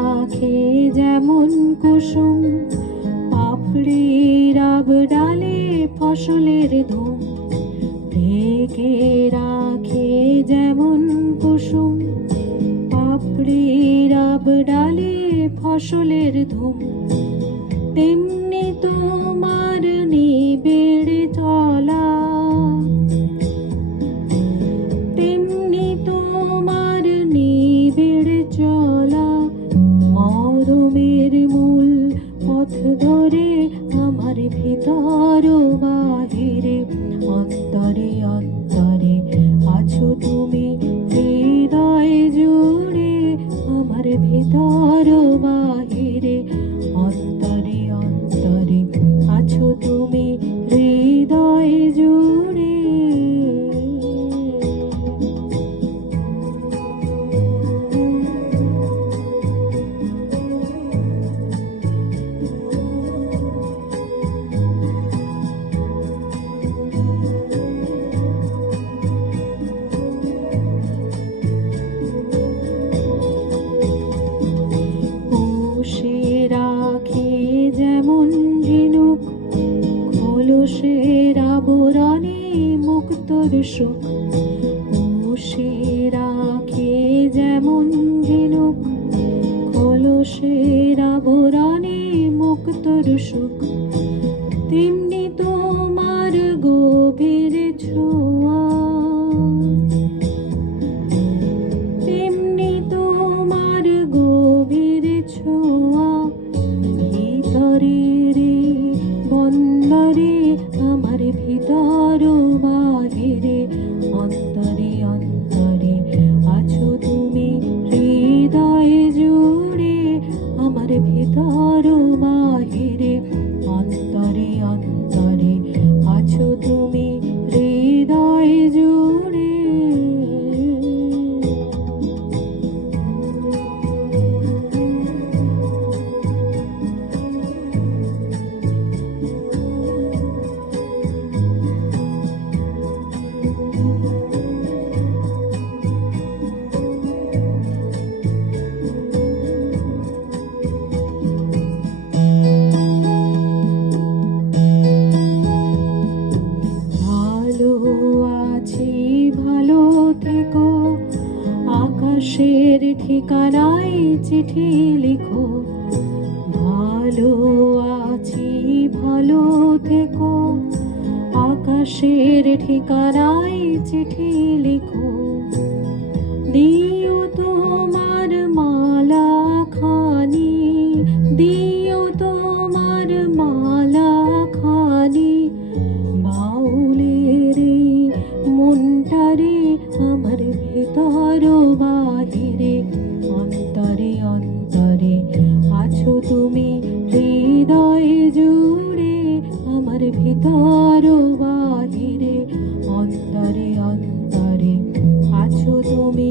রাখে যেমন কুসুম, পাপড়ির আবডালে ফসলের ধুম। ঢেকে রাখে যেমন কুসুম, পাপড়ির আবডালে ফসলের ধুম। তেমনি তোমার নিবিড় চলা, তেমনি তোমার নিবিড় চলা। মরমের মূল পথ ধরে আমার ভিতর বাহিরে, অন্তরে অন্তরে আছো তুমি হৃদয় জুড়ে। আমার ভিতর বাহিরে, অন্তরে অন্তরে আছো তুমি হৃদয় জুড়ে। রাখে যেমন ঝিনুক, খোলসের আবরণে মুক্তোর সুখ। পুষে রাখে যেমন ঝিনুক, খোলসের আবরণে মুক্তোর সুখ। তেমনি তোমার গভীর ছোঁয়া, তেমনি তোমার গভীর ছোঁয়া। ভিতরে বন্দরে আমার ভিতর বাহিরে, অন্তরে অন্তরে আছো তুমি হৃদয় জুড়ে। আমার ভিতর বাহিরে, অন্তরে অন্তরে আছো তুমি হৃদয় জুড়ে। ভালো থেকো, আকাশের ঠিকানায় চিঠি লিখো। ভালো আছি ভালো থেকো, আকাশের ঠিকানায় চিঠি লিখো। দিও তোমার মালা খানি, দিও তোমার মালা খানি। বাউলের মনটারে আমার ভিতর বাহিরে, অন্তরে অন্তরে আছো তুমি হৃদয় জুড়ে। আমার ভিতর বাহিরে, অন্তরে অন্তরে আছো তুমি